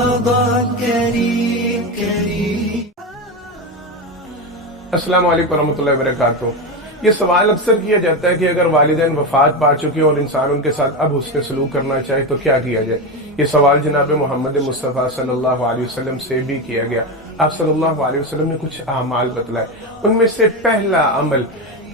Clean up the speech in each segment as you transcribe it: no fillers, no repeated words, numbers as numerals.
رمضان کریم کریم۔ السلام علیکم ورحمۃ اللہ وبرکاتہ۔ یہ سوال اکثر کیا جاتا ہے کہ اگر والدین وفات پا چکے اور انسان ان کے ساتھ اب حسن سلوک کرنا چاہے تو کیا کیا جائے۔ یہ سوال جناب محمد مصطفیٰ صلی اللہ علیہ وسلم سے بھی کیا گیا۔ آپ صلی اللہ علیہ وسلم نے کچھ اعمال بتلائے، ان میں سے پہلا عمل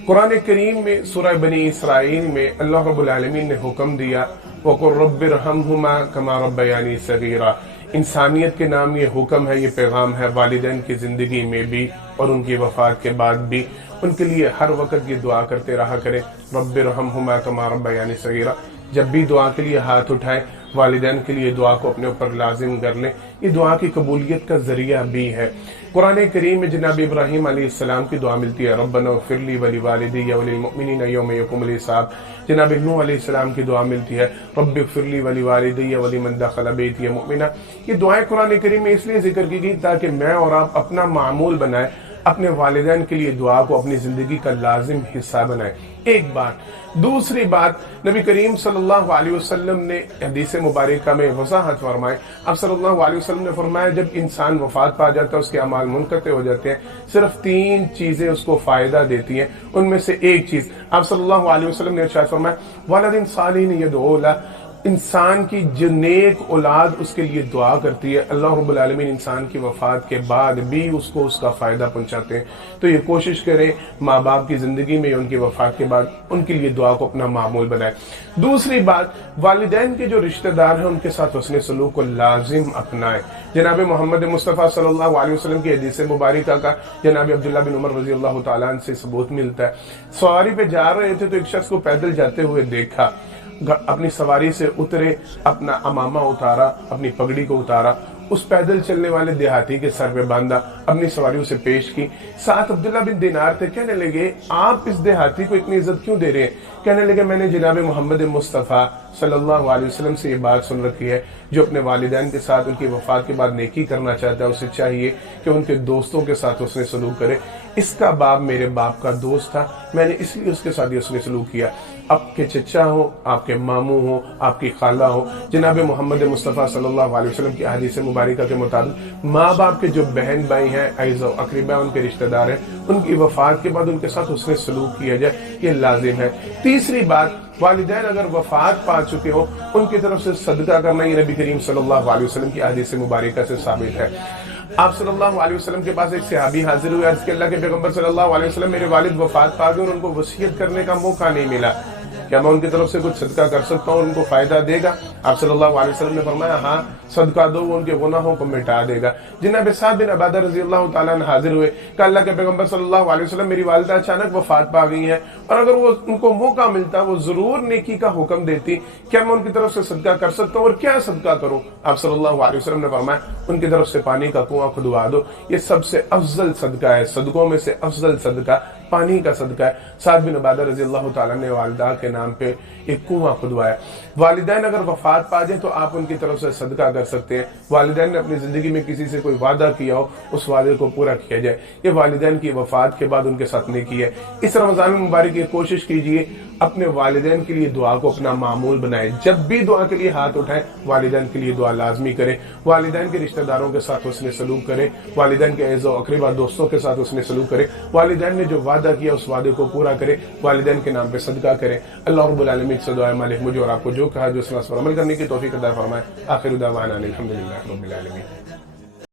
قرآن کریم میں سورہ بنی اسرائیل میں اللہ رب العالمین نے حکم دیا وَقُلْ رَبِّ ارْحَمْهُمَا كَمَا رَبَّيَانِي صَغِيرًا۔ انسانیت کے نام یہ حکم ہے، یہ پیغام ہے والدین کی زندگی میں بھی اور ان کی وفات کے بعد بھی۔ ان کے لیے ہر وقت یہ دعا کرتے رہا کریں، رب ارحمہما کما ربیانی صغیرا۔ جب بھی دعا کے لیے ہاتھ اٹھائیں، والدین کے لیے دعا کو اپنے اوپر لازم کر لیں، یہ دعا کی قبولیت کا ذریعہ بھی ہے۔ قرآن کریم میں جناب ابراہیم علیہ السلام کی دعا ملتی ہے، ربنا اغفر لی ولوالدی وللمؤمنین یوم یقوم الحساب۔ جناب نوح علیہ السلام کی دعا ملتی ہے، رب اغفر لی ولوالدی ولمن دخل بیتی مؤمنا۔ یہ دعائیں قرآن کریم میں اس لیے ذکر کی گئی تاکہ میں اور آپ اپنا معمول بنائیں، اپنے والدین کے لیے دعا کو اپنی زندگی کا لازم حصہ بنائیں۔ ایک بات۔ دوسری بات، نبی کریم صلی اللہ علیہ وسلم نے حدیث مبارکہ میں وضاحت فرمائی۔ آپ صلی اللہ علیہ وسلم نے فرمایا جب انسان وفات پا جاتا ہے، اس کے اعمال منقطع ہو جاتے ہیں، صرف 3 چیزیں اس کو فائدہ دیتی ہیں۔ ان میں سے ایک چیز آپ صلی اللہ علیہ وسلم نے ارشاد فرمایا وَلَدٍ صَالِحٍ يَدْعُو لَهُ۔ انسان کی جو نیک اولاد اس کے لیے دعا کرتی ہے، اللہ رب العالمین انسان کی وفات کے بعد بھی اس کو اس کا فائدہ پہنچاتے ہیں۔ تو یہ کوشش کریں ماں باپ کی زندگی میں، ان کی وفات کے بعد ان کے لیے دعا کو اپنا معمول بنائیں۔ دوسری بات، والدین کے جو رشتہ دار ہیں ان کے ساتھ حسن سلوک کو لازم اپنائیں۔ جناب محمد مصطفیٰ صلی اللہ علیہ وسلم کی حدیث مبارکہ کا جناب عبداللہ بن عمر رضی اللہ تعالیٰ عنہ سے ثبوت ملتا ہے۔ سواری پہ جا رہے تھے تو ایک شخص کو پیدل جاتے ہوئے دیکھا، اپنی سواری سے اترے، اپنا امامہ اتارا، اپنی پگڑی کو اتارا، اس پیدل چلنے والے دیہاتی کے سر پہ باندھا، اپنی سواری اسے پیش کی۔ ساتھ عبداللہ بن دینار تھے، کہنے لگے آپ اس دیہاتی کو اتنی عزت کیوں دے رہے ہیں؟ کہنے لگے میں نے جناب محمد مصطفیٰ صلی اللہ علیہ وسلم سے یہ بات سن رکھی ہے، جو اپنے والدین کے ساتھ ان کی وفات کے بعد نیکی کرنا چاہتا ہے اسے چاہیے کہ ان کے دوستوں کے ساتھ حسن سلوک کرے۔ اس کا باپ میرے باپ کا دوست تھا، میں نے اس لیے اس کے ساتھ یہ حسن سلوک کیا۔ آپ کے چچا ہو، آپ کے ماموں ہو، آپ کی خالہ ہو، جناب محمد مصطفیٰ صلی اللہ علیہ وسلم کی حدیث مبارکہ کے مطابق ماں باپ کے جو بہن بھائی ہیں، عزیز و اقربا، ان کے رشتہ دار ہیں، ان کی وفات کے بعد ان کے ساتھ حسن سلوک کیا جائے، یہ لازم ہے۔ تیسری بات، والدین اگر وفات پا چکے ہو ان کی طرف سے صدقہ کرنا، یہ نبی کریم صلی اللہ علیہ وسلم کی حدیث مبارکہ سے ثابت ہے۔ آپ صلی اللہ علیہ وسلم کے پاس ایک صحابی حاضر ہوئے، عرض کہ اللہ کے پیغمبر صلی اللہ علیہ وسلم میرے والد وفات پا گئے اور ان کو وصیت کرنے کا موقع نہیں ملا، کیا میں ان کی طرف سے کچھ صدقہ کر سکتا ہوں اور ان کو فائدہ دے گا؟ آپ صلی اللہ علیہ وسلم نے فرمایا ہاں صدقہ دو، وہ ان کے گناہوں کو مٹا دے گا۔ جناب سعد بن عبادہ رضی اللہ تعالیٰ عنہ حاضر ہوئے، کہ اللہ کے پیغمبر صلی اللہ علیہ وسلم میری والدہ اچانک وفات پا گئی ہیں اور اگر وہ ان کو موقع ملتا وہ ضرور نیکی کا حکم دیتی، کیا میں ان کی طرف سے صدقہ کر سکتا ہوں اور کیا صدقہ کروں؟ آپ صلی اللہ علیہ وسلم نے فرمایا ان کی طرف سے پانی کا کنواں کھدوا دو، یہ سب سے افضل صدقہ ہے، صدقوں میں سے افضل صدقہ پانی کا صدقہ ہے۔ سعد بن عبادہ رضی اللہ تعالیٰ نے والدہ کے نام پہ ایک کنواں کھدوایا۔ والدین اگر وفات پا جائیں تو آپ ان کی طرف سے صدقہ کر سکتے ہیں۔ والدین نے اپنی زندگی میں کسی سے کوئی وعدہ کیا ہو، اس وعدے کو پورا کیا جائے، یہ والدین کی وفات کے بعد ان کے ساتھ نیکی ہے۔ اس رمضان مبارک کی کوشش کیجئے اپنے والدین کے لیے دعا کو اپنا معمول بنائیں، جب بھی دعا کے لیے ہاتھ اٹھائیں والدین کے لیے دعا لازمی کریں، والدین کے رشتہ داروں کے ساتھ حسن سلوک کریں، والدین کے عزیز و اقربا دوستوں کے ساتھ حسن سلوک کریں، والدین نے جو وعدہ کیا اس وعدے کو پورا کریں، والدین کے نام پہ صدقہ کریں۔ اللہ رب العالمین سے دعا ہے مالک مجھے اور آپ کو جو کہا جو اس پر عمل کرنے کی توفیق عطا فرمائے۔ آخر دعوانا الحمدللہ رب العالمین۔